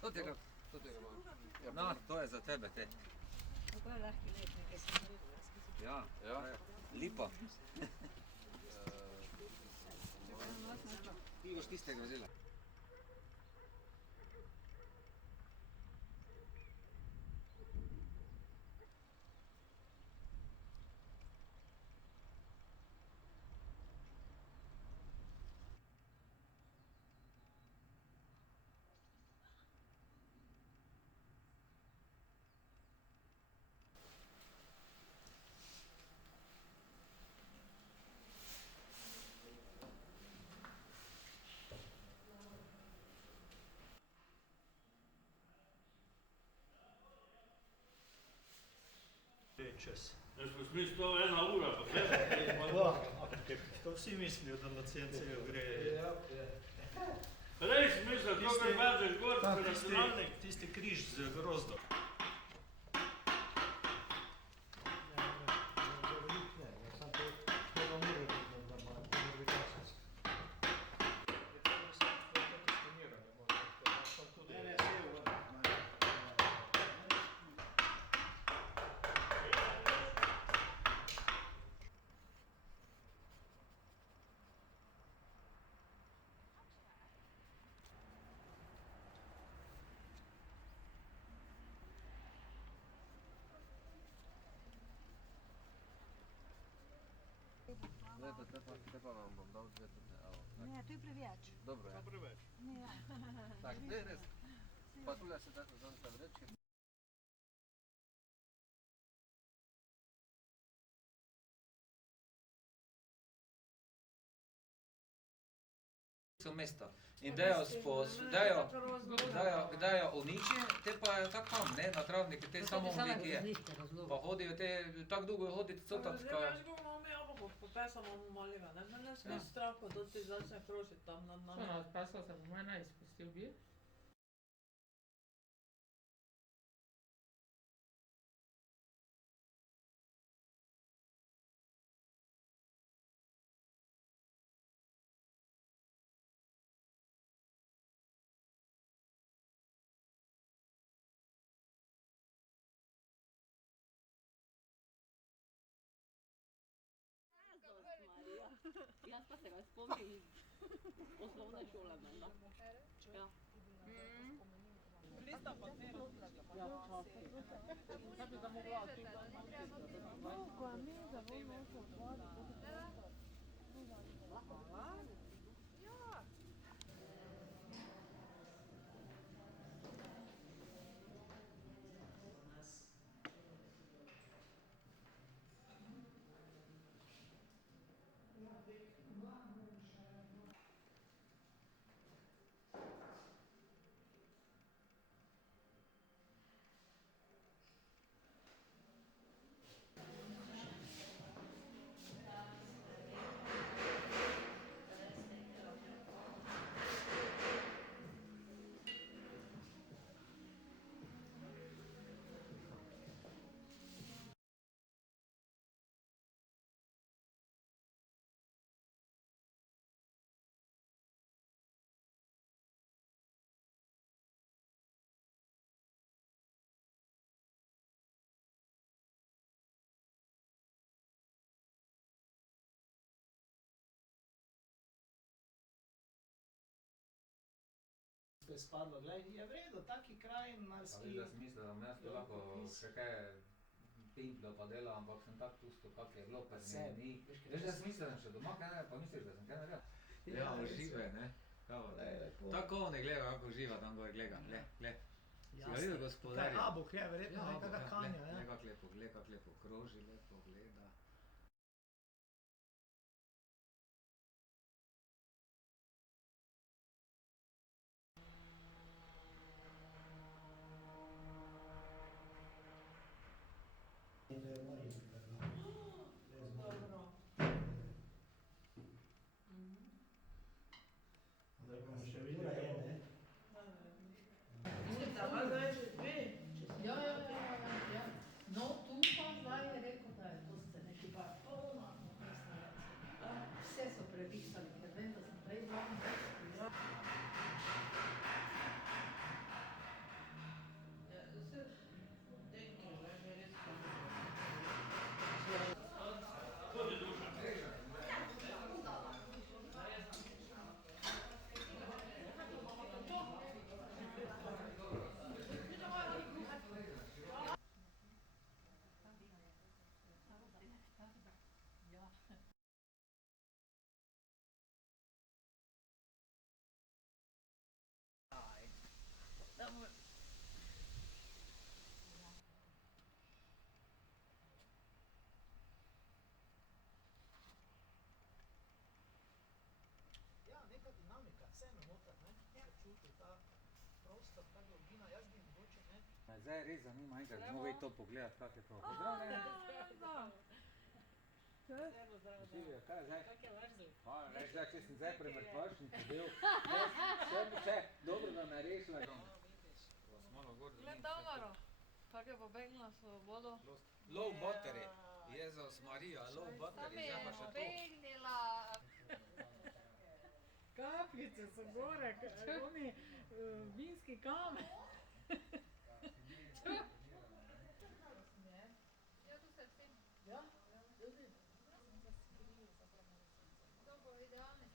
To tega imam. No, to je za tebe, te. To je lahki let, nekaj sem naredila. Ja, lipa. Ti boš tistega vzela. Čas. Jaz pa smisel to 1 ura, pa vse. To vsi mislijo, da na CNC-ju gre. Res mislijo, to kar bažeš gor, pa računalnik. Tisti križ z grozdom. Te pa vam bom dal 2 tute, evo. Ne, to je preveč. Dobro, ja. Preveč. Ne, ja. Tak, ne, res. Pa tule se date za vreči. So mesta. In dajo uniči, te pa je tak tam, ne, na travniku, te samo umliki je. Pa hodijo te, tak dolgo hoditi cotacka. Po pesa imamo malega, ne? Mene je skaj strah, ko ti začne krožiti tam nad nami. Od pesa se bo mene izpustil bi. Jaz pa se ga spomnim osnovne šole, menda. Ja. Lista pa te Ja, časno. Kaj bi ga mogla tudi Ko je mi za volno se odvali, Spadlo, glej, je v redu, taki kraj marski. A veš, da sem mislil, da bom jaz tu lahko še kaj pintlo pa delal, ampak sem tak pusto, kak je bilo, pa se ni. Veš, da sem mislil, da sem še doma kaj naredil, pa misliš, da sem kaj naredil. Ja, uživaj, ne. Tako ne gleda, kako uživa tam gor, gleda, gle. Si ga videl, gospodarja? Kaj abok je, verjetno nekega kanja, ja. Gled, kak lepo kroži, lepo gleda. sta ta globina, jaz bi mogoče, ne. Me zdaj res zanima, enkrat bi mogel to pogledati, kak je to. Pozdravljeni. Zdravo, zdravo. Živijo, kaj je zdaj? Kak je vrzel? Hvala, veš, zdaj, če sem zdaj pri mrtvašnici bil, še dobro da me rešila. Vas malo gor Gled Tamaro, kak je pobegnila s vodo? Low battery, Jezus Marija, low battery, zdaj pa še to. Pobegnila. Kapljice so gore, oni vinski kamen. Ja, tu se vsi. Ja, ljudi. To bo idealni